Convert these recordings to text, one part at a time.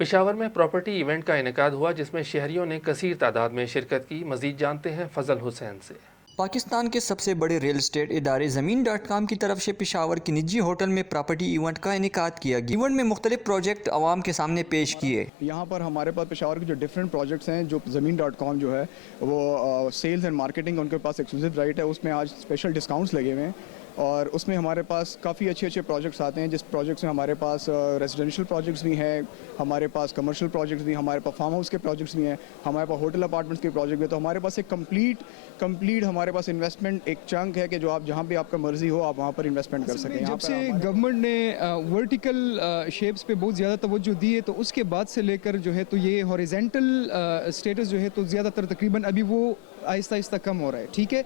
پشاور میں property event کا انعقاد ہوا جس میں شہریوں نے کثیر تعداد میں شرکت کی. مزید جانتے ہیں فضل حسین سے. پاکستان کے سب سے بڑے ریل اسٹیٹ ادارے زمین.com کی طرف سے پشاور کے نجی ہوٹل میں پراپرٹی ایونٹ کا انعقاد کیا گیا. ایونٹ میں مختلف پروجیکٹ عوام کے سامنے پیش کیے. یہاں پر ہمارے پاس پشاور کے جو ڈفرینٹ پروجیکٹس ہیں جو زمین.com جو ہے وہ سیلز اینڈ مارکیٹنگ ان کے پاس ایکسکلوسیو رائٹ ہے. اس میں آج اسپیشل ڈسکاؤنٹس لگے ہوئے ہیں اور اس میں ہمارے پاس کافی اچھے پروجیکٹس آتے ہیں. جس پروجیکٹس میں ہمارے پاس ریزیڈینشیل پروجیکٹس بھی ہیں, ہمارے پاس کمرشل پروجیکٹس بھی, ہمارے پاس فارم ہاؤس کے پروجیکٹس بھی ہیں, ہمارے پاس ہوٹل اپارٹمنٹس کے پروجیکٹ بھی. تو ہمارے پاس ایک کمپلیٹ ہمارے پاس انویسٹمنٹ ایک چنک ہے کہ جو آپ جہاں بھی آپ کا مرضی ہو آپ وہاں پر انویسٹمنٹ کر سکیں. جب سے گورنمنٹ نے ورٹیکل شیپس پہ بہت زیادہ توجہ دی ہے تو اس کے بعد سے لے کر جو ہے تو یہ ہاریزنٹل اسٹیٹس جو ہے تو زیادہ تر تقریباً ابھی وہ آہستہ کم ہو رہا ہے. ٹھیک ہے,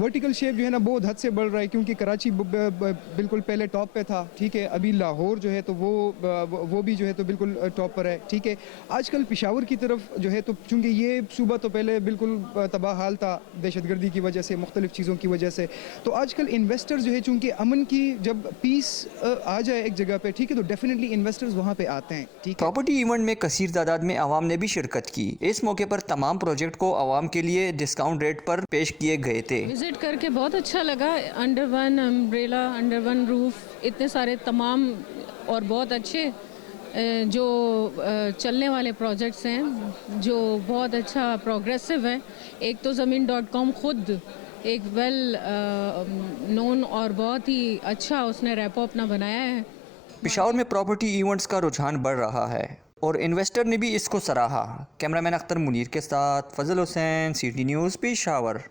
ورٹیکل شیپ جو ہے نا بہت حد سے بڑھ رہا ہے کیونکہ کراچی بالکل پہلے ٹاپ پہ تھا. ٹھیک ہے, ابھی لاہور جو ہے تو وہ بھی جو ہے تو بالکل ٹاپ پر ہے. ٹھیک ہے, آج کل پشاور کی طرف جو ہے تو چونکہ یہ صوبہ تو پہلے بالکل تباہ حال تھا دہشت گردی کی وجہ سے, مختلف چیزوں کی وجہ سے, تو آج کل انویسٹر جو ہے چونکہ امن کی جب پیس آ جائے ایک جگہ پہ, ٹھیک ہے, تو ڈیفینیٹلی انویسٹرز وہاں پہ آتے ہیں. ٹھیک ہے, پراپرٹی ایونٹ میں کثیر تعداد میں عوام نے بھی شرکت کی. اس موقع پر تمام پروجیکٹ کو عوام کے لیے ڈسکاؤنٹ ریٹ پر پیش کیے گئے تھے. وزٹ کر کے بہت اچھا لگا. Under one umbrella, under one roof, اتنے سارے تمام اور بہت اچھے جو چلنے والے پروجیکٹس ہیں جو بہت اچھا پروگریسو ہیں. ایک تو زمین.com خود ایک ویل نون اور بہت ہی اچھا اس نے ریپو اپنا بنایا ہے. پشاور میں پراپرٹی ایونٹس کا رجحان بڑھ رہا ہے اور انویسٹر نے بھی اس کو سراہا. کیمرہ مین اختر منیر کے ساتھ فضل حسین, سی ٹی نیوز, پشاور.